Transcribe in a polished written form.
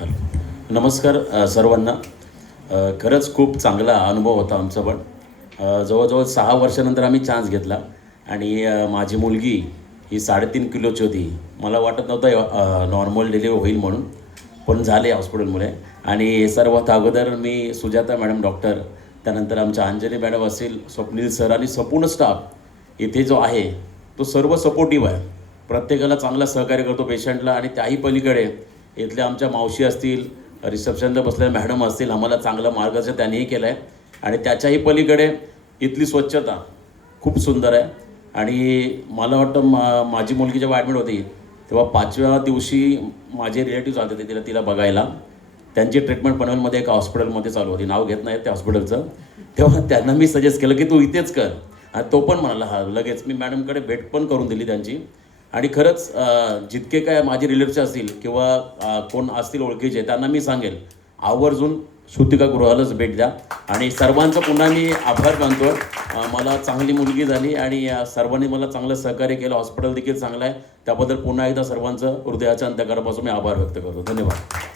Hello, नमस्कार सर्वांना. खरंच खूप चांगला अनुभव होता आमचा. पण जवळजवळ 6 वर्षानंतर आम्ही चान्स घेतला आणि माझी मुलगी ही 3.5 किलोची होती. मला वाटत नव्हतं नॉर्मल डिलिव्हरी होईल म्हणून, पण झाले हॉस्पिटलमुळे. आणि सर्वात अगोदर मी सुजाता मॅडम डॉक्टर, त्यानंतर आमच्या अंजली मॅडम असतील, स्वप्नील सर आणि संपूर्ण स्टाफ इथे जो आहे तो सर्व सपोर्टिव्ह आहे. प्रत्येकाला चांगला सहकार्य करतो पेशंटला. आणि त्याही पलीकडे इथल्या आमच्या मावशी असतील, रिसेप्शनला बसलेल्या मॅडम असतील, आम्हाला चांगलं मार्गदर्शन त्यांनीही केलं आहे. आणि त्याच्याही पलीकडे इथली स्वच्छता खूप सुंदर आहे. आणि मला वाटतं माझी मुलगी जेव्हा ॲडमिट होती तेव्हा 5व्या दिवशी माझे रिलेटिव्ज आले होते तिला बघायला. त्यांची ट्रीटमेंट पनवेलमध्ये एका हॉस्पिटलमध्ये चालू होती, नाव घेत नाही त्या हॉस्पिटलचं. तेव्हा त्यांना मी सजेस्ट केलं की तू इथेच कर. आणि तो पण म्हणाला हा. लगेच मी मॅडमकडे भेट पण करून दिली त्यांची. आणि खरंच जितके काय माझे रिलेटिव्स असतील किंवा कोण असतील ओळखीचे, त्यांना मी सांगेल आवर्जून श्रुतिकागृहालाच भेट द्या. आणि सर्वांचं पुन्हा मी आभार मानतो. मला चांगली मुलगी झाली आणि सर्वांनी मला चांगलं सहकार्य केलं. हॉस्पिटल देखील चांगलं आहे. त्याबद्दल पुन्हा एकदा सर्वांचं हृदयाच्या अंतःकरणापासून मी आभार व्यक्त करतो. धन्यवाद.